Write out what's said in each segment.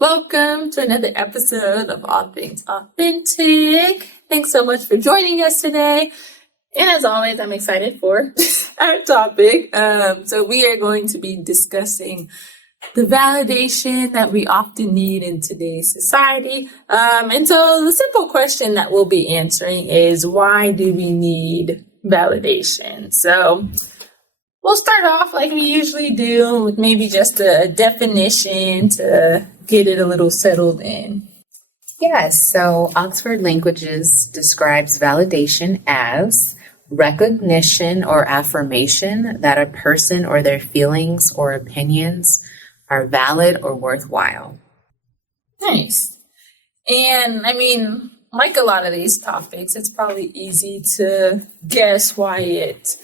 Welcome to another episode of All Things Authentic. Thanks so much for joining us today. And as always, I'm excited for our topic. So we are going to be discussing the validation that we often need in today's society. And so the simple question that we'll be answering is, why do we need validation? So we'll start off like we usually do with maybe just a definition to get it a little settled in. Yes, so Oxford Languages describes validation as recognition or affirmation that a person or their feelings or opinions are valid or worthwhile. Nice. And I mean, like a lot of these topics, it's probably easy to guess why it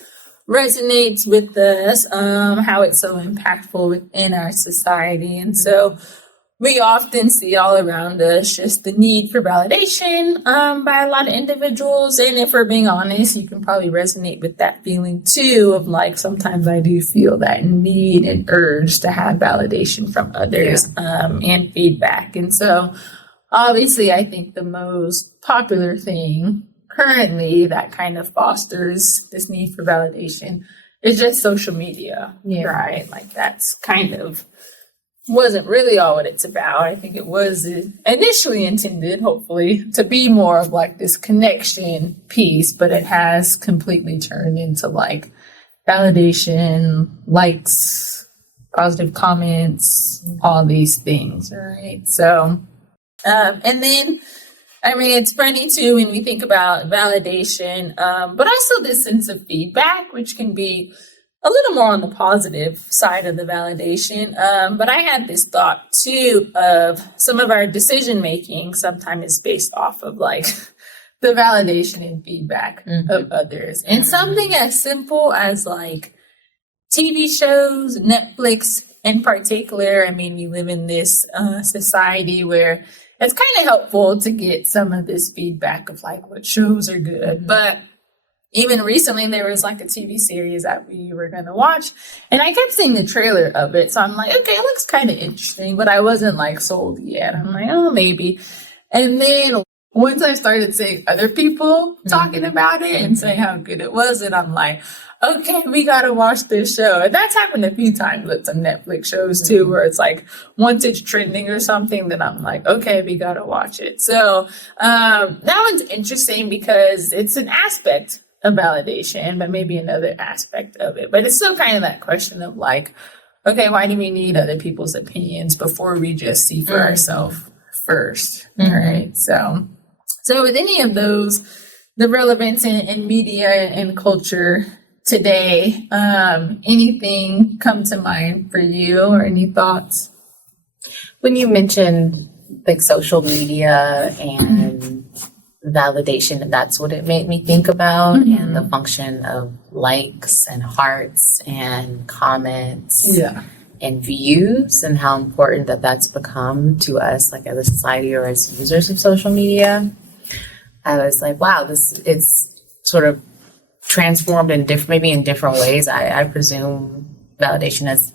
resonates with us, how it's so impactful within our society. And so we often see all around us just the need for validation by a lot of individuals. And if we're being honest, you can probably resonate with that feeling too of like, sometimes I do feel that need and urge to have validation from others and feedback. And so obviously, I think the most popular thing currently that kind of fosters this need for validation is just social media, right? Like that's kind of wasn't really all what it's about. I think it was initially intended, hopefully, to be more of like this connection piece, but it has completely turned into like validation, likes, positive comments, all these things, right? So, and then, I mean, it's funny too when we think about validation, but also this sense of feedback, which can be a little more on the positive side of the validation. But I had this thought too of some of our decision making sometimes is based off of like the validation and feedback of others. And something as simple as like TV shows, Netflix in particular. I mean, we live in this society where it's kind of helpful to get some of this feedback of like what shows are good. But even recently, there was like a TV series that we were going to watch, and I kept seeing the trailer of it. So I'm like, okay, it looks kind of interesting, but I wasn't like sold yet. I'm like, oh, maybe. And then once I started seeing other people talking about it and saying how good it was, and I'm like, okay, we got to watch this show. And that's happened a few times with some Netflix shows too, where it's like, once it's trending or something, then I'm like, okay, we got to watch it. So that one's interesting because it's an aspect of validation, but maybe another aspect of it. But it's still kind of that question of like, okay, why do we need other people's opinions before we just see for ourselves first, right? So with any of those, the relevance in media and culture today, anything come to mind for you or any thoughts? When you mentioned like social media and validation, that's what it made me think about, and the function of likes and hearts and comments and views, and how important that's become to us like as a society or as users of social media. I was like, wow, it's sort of transformed in different ways. I presume validation has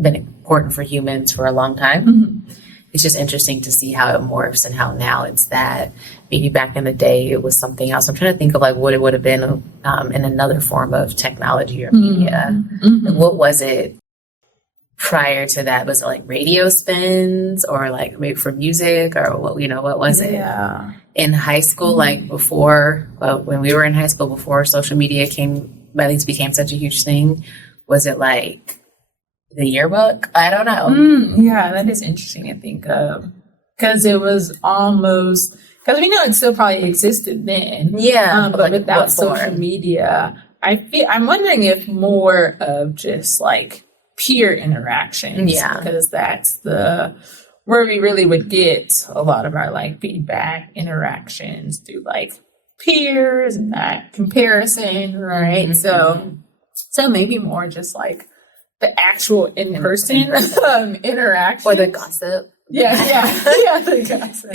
been important for humans for a long time. It's just interesting to see how it morphs and how now it's that. Maybe back in the day it was something else. I'm trying to think of like what it would have been in another form of technology or media. Like, what was it prior to that? Was it like radio spins or like maybe for music, or what was it? In high school, like when we were in high school, before social media became such a huge thing, was it like the yearbook? I don't know. Yeah, that is interesting to think of, because it was almost, because we know it still probably existed then. But like without social media, I'm wondering if more of just like peer interactions. Because that's where we really would get a lot of our like feedback interactions through like peers and that comparison, right? So maybe more just like the actual in-person interaction. Or the gossip. The gossip.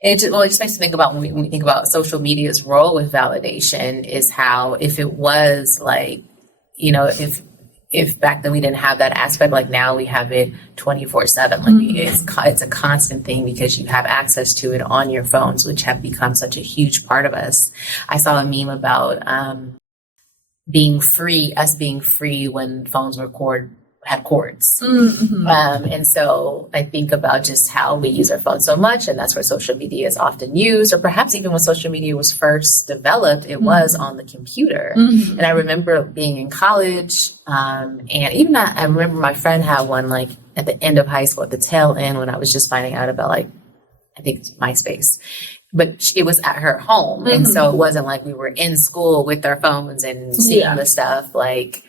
It just makes me think about when we think about social media's role with validation is how if it was like, if if back then we didn't have that aspect, like now we have it 24/7. Like it's a constant thing because you have access to it on your phones, which have become such a huge part of us. I saw a meme about being free when phones had cords. And so I think about just how we use our phones so much, and that's where social media is often used, or perhaps even when social media was first developed, it was on the computer. And I remember being in college, and even I remember my friend had one like at the end of high school, at the tail end, when I was just finding out about like, I think it's MySpace. But it was at her home. And so it wasn't like we were in school with our phones and seeing the stuff. Like,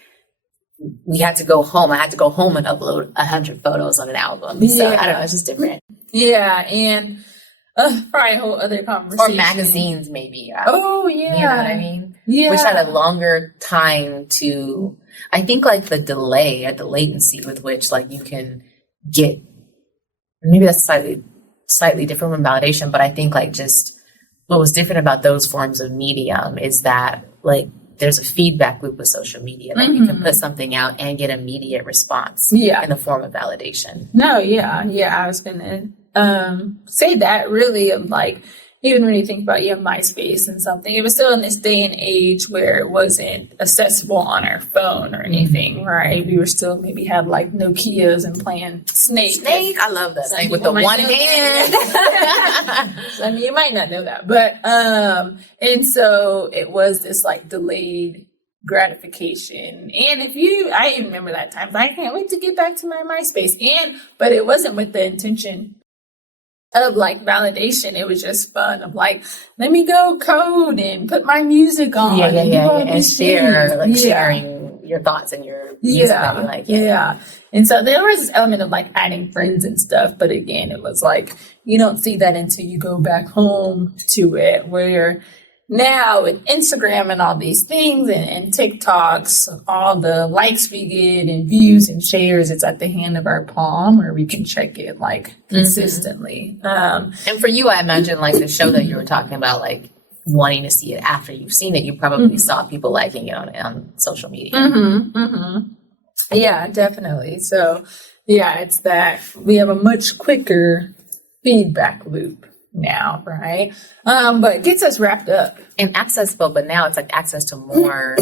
we had to go home. I had to go home and upload 100 photos on an album. So I don't know, it's just different. Yeah, and probably a whole other conversation. Or magazines, maybe. Oh, yeah. You know what I mean? Yeah. Which had a longer time to, I think like the delay or the latency with which like you can get, maybe that's slightly different from validation, but I think like just what was different about those forms of medium is that like there's a feedback loop with social media that you can put something out and get immediate response in the form of validation. No, yeah. I was gonna say that really of like, even when you think about MySpace and something, it was still in this day and age where it wasn't accessible on our phone or anything, right? We were still maybe had like Nokias and playing Snake. I love that. Snake with the one hand. I mean, you might not know that, but and so it was this like delayed gratification. And I even remember that time. I can't wait to get back to my MySpace. But it wasn't with the intention of like validation. It was just fun of like, let me go code and put my music on. And sharing your thoughts and your music that you like. And so there was this element of like adding friends and stuff, but again, it was like you don't see that until you go back home to it, where now with Instagram and all these things and TikToks, all the likes we get and views and shares, it's at the hand of our palm where we can check it like consistently. And for you, I imagine like the show that you were talking about, like wanting to see it after you've seen it, you probably saw people liking it on social media. Yeah, definitely. So yeah, it's that we have a much quicker feedback loop now, right? But it gets us wrapped up. And but now it's like access to more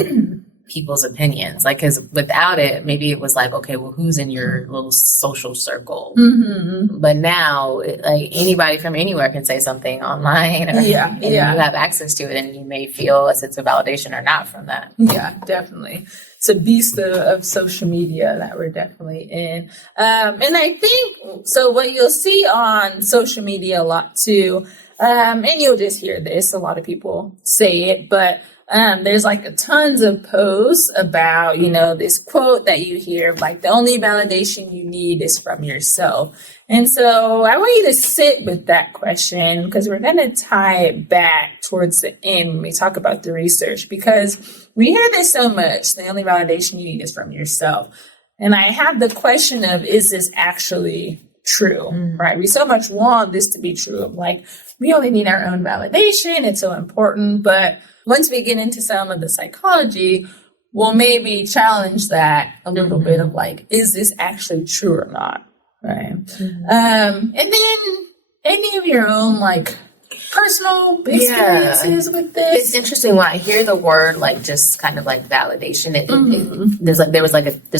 people's opinions. Like, because without it, maybe it was like, okay, well, who's in your little social circle? But now, like anybody from anywhere can say something online, and you have access to it, and you may feel a sense of validation or not from that. Yeah, definitely. It's a beast of social media that we're definitely in. And I think, so what you'll see on social media a lot too, and you'll just hear this, a lot of people say it, but there's like tons of posts about, this quote that you hear, like the only validation you need is from yourself. And so I want you to sit with that question, because we're going to tie it back towards the end when we talk about the research, because we hear this so much. The only validation you need is from yourself. And I have the question of, is this actually true, right? We so much want this to be true. Of like, we only need our own validation. It's so important. But once we get into some of the psychology, we'll maybe challenge that a little bit of like, is this actually true or not? Right. And then any of your own like personal experiences with this. It's interesting when I hear the word like just kind of like validation. There's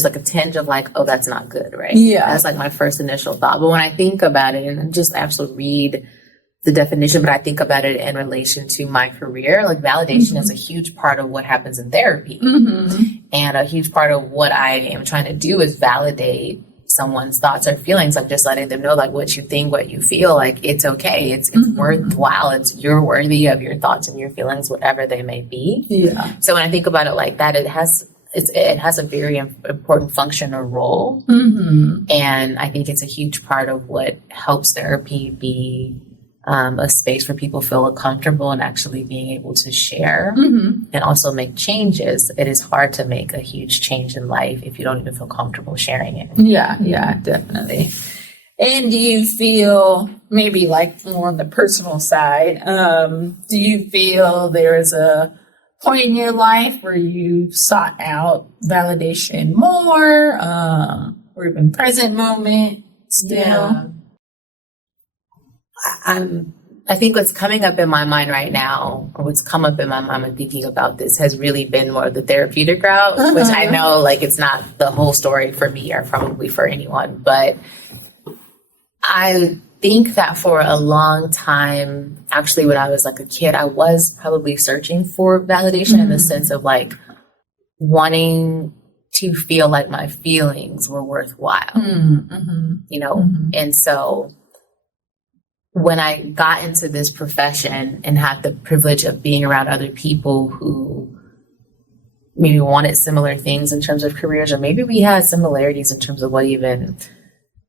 like a tinge of like, oh, that's not good, right? Yeah. That's like my first initial thought. But when I think about it and just actually read the definition, but I think about it in relation to my career, like validation is a huge part of what happens in therapy. And a huge part of what I am trying to do is validate someone's thoughts or feelings, like just letting them know like what you think, what you feel, like it's okay, it's worthwhile, you're worthy of your thoughts and your feelings, whatever they may be. Yeah. So when I think about it like that, it has a very important function or role. And I think it's a huge part of what helps therapy be a space where people feel comfortable and actually being able to share and also make changes. It is hard to make a huge change in life if you don't even feel comfortable sharing it. Yeah, definitely. And do you feel, maybe like more on the personal side, do you feel there is a point in your life where you sought out validation more, or even present moment still? Yeah. I think what's coming up in my mind right now, or what's come up in my mind when thinking about this, has really been more of the therapeutic route, which I know like it's not the whole story for me or probably for anyone, but I think that for a long time, actually when I was like a kid, I was probably searching for validation in the sense of like wanting to feel like my feelings were worthwhile, you know? And so when I got into this profession and had the privilege of being around other people who maybe wanted similar things in terms of careers, or maybe we had similarities in terms of what even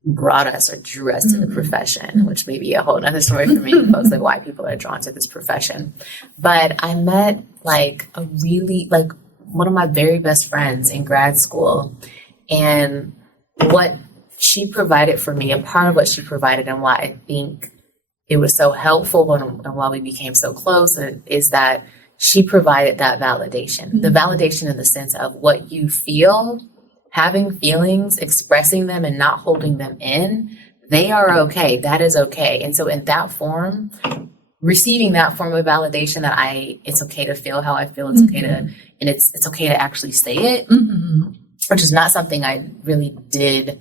brought us or drew us to the profession, which may be a whole other story for many folks, like why people are drawn to this profession. But I met like a really, like one of my very best friends in grad school, and what she provided for me, and part of what she provided and why I think it was so helpful and why we became so close is that she provided that validation, the validation in the sense of what you feel, having feelings, expressing them and not holding them in, they are okay. That is okay. And so in that form, receiving that form of validation that it's okay to feel how I feel, it's okay to, and it's okay to actually say it, which is not something I really did,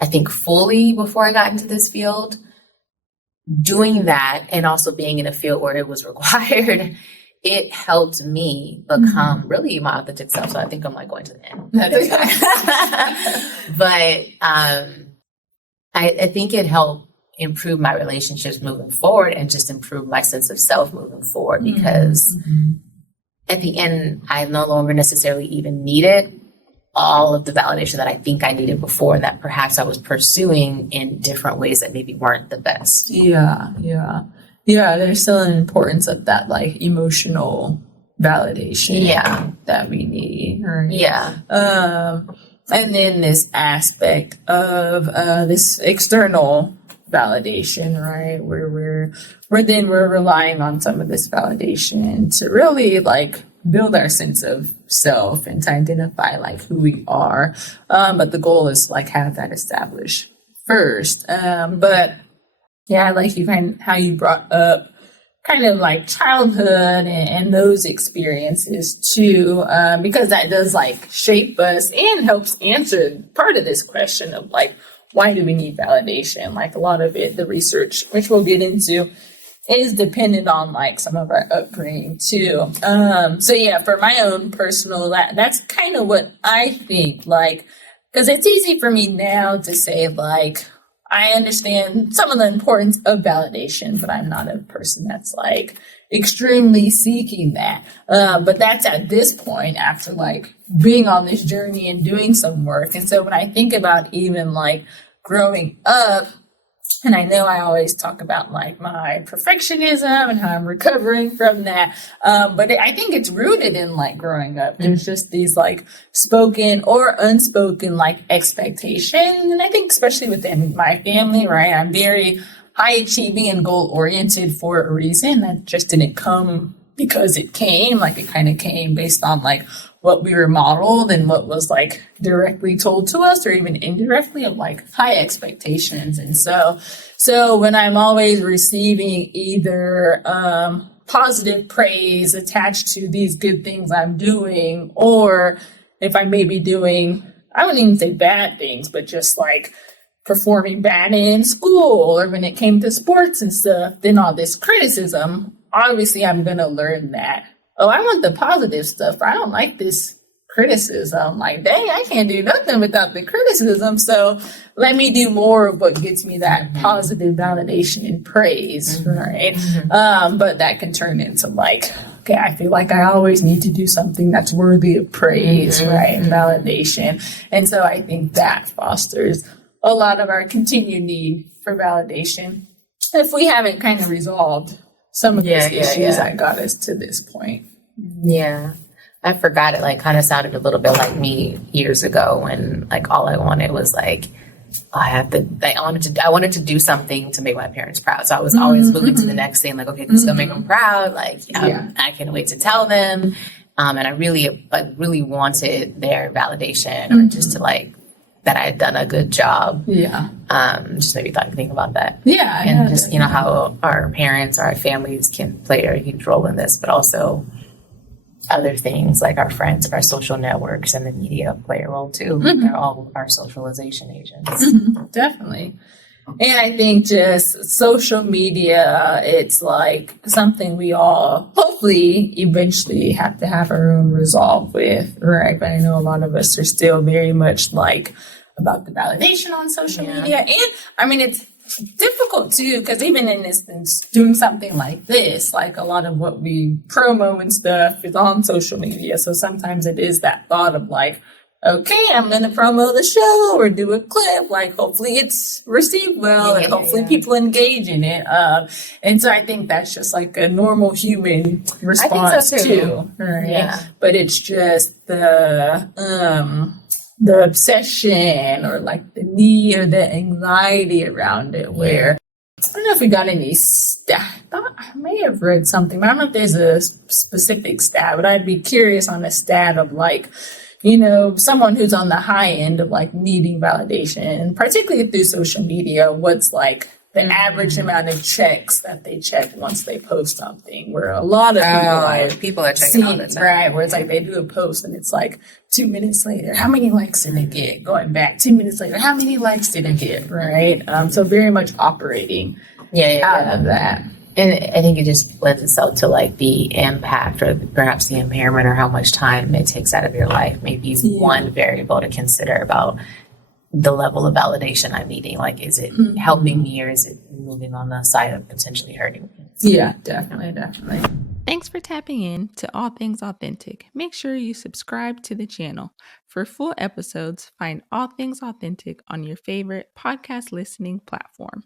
I think, fully before I got into this field. Doing that and also being in a field where it was required, it helped me become really my authentic self. So I think I'm like going to the end. But I think it helped improve my relationships moving forward and just improve my sense of self moving forward, because at the end, I no longer necessarily even needed all of the validation that I think I needed before, and that perhaps I was pursuing in different ways that maybe weren't the best. Yeah. There's still an importance of that like emotional validation that we need. Right? Yeah. And then this aspect of this external validation, right? Where we're relying on some of this validation to really like build our sense of self and to identify like who we are. But the goal is like have that established first. But yeah, I like how you brought up kind of like childhood and those experiences too, because that does like shape us and helps answer part of this question of like, why do we need validation? Like a lot of it, the research, which we'll get into, is dependent on like some of our upbringing too. So yeah, for my own personal, that's kind of what I think, like, because it's easy for me now to say like, I understand some of the importance of validation, but I'm not a person that's like extremely seeking that. But that's at this point after like being on this journey and doing some work. And so when I think about even like growing up, and I know I always talk about like my perfectionism and how I'm recovering from that. But I think it's rooted in like growing up. There's just these like spoken or unspoken like expectations. And I think especially within my family, right? I'm very high achieving and goal oriented for a reason. That just didn't come because it came, like it kind of came based on like what we were modeled and what was like directly told to us or even indirectly of like high expectations. And so when I'm always receiving either positive praise attached to these good things I'm doing, or if I may be doing, I wouldn't even say bad things, but just like performing bad in school or when it came to sports and stuff, then all this criticism, obviously I'm going to learn that, oh, I want the positive stuff. I don't like this criticism. Like, dang, I can't do nothing without the criticism. So let me do more of what gets me that positive validation and praise, right? But that can turn into like, okay, I feel like I always need to do something that's worthy of praise, right? And validation. And so I think that fosters a lot of our continued need for validation if we haven't kind of resolved some of these issues that got us to this point. Yeah. I forgot it like kind of sounded a little bit like me years ago when like all I wanted was like, I wanted to do something to make my parents proud. So I was always moving to the next thing, like, okay, this is gonna make them proud. Like, I can't wait to tell them. And I really wanted their validation or just to that I had done a good job. Yeah. Just maybe think about that. Yeah. And just, how our parents, our families can play a huge role in this, but also other things like our friends, our social networks, and the media play a role too. They're all our socialization agents. Definitely. And I think just social media, it's like something we all hopefully eventually have to have our own resolve with, right? But I know a lot of us are still very much about the validation on social media. And I mean, it's difficult too, because even in instance, doing something like this, a lot of what we promo and stuff is on social media. So sometimes it is that thought of okay, I'm going to promo the show or do a clip. Hopefully it's received well and hopefully people engage in it. And so I think that's just a normal human response too. Right? Yeah. But it's just the obsession or the need or the anxiety around it where I don't know if we got any I may have read something, but I don't know if there's a specific stat, but I'd be curious on a stat of someone who's on the high end of needing validation, particularly through social media, what's the average amount of checks that they check once they post something, where a lot of people are checking all the time. Right, where it's they do a post and it's 2 minutes later, how many likes did it get? Going back 2 minutes later, how many likes did it get? Right? So very much operating out of that. And I think it just lends itself to the impact or perhaps the impairment or how much time it takes out of your life. Maybe one variable to consider about the level of validation I'm needing. Is it helping me or is it moving on the side of potentially hurting me? Yeah, definitely. Thanks for tapping in to All Things Authentic. Make sure you subscribe to the channel. For full episodes, find All Things Authentic on your favorite podcast listening platform.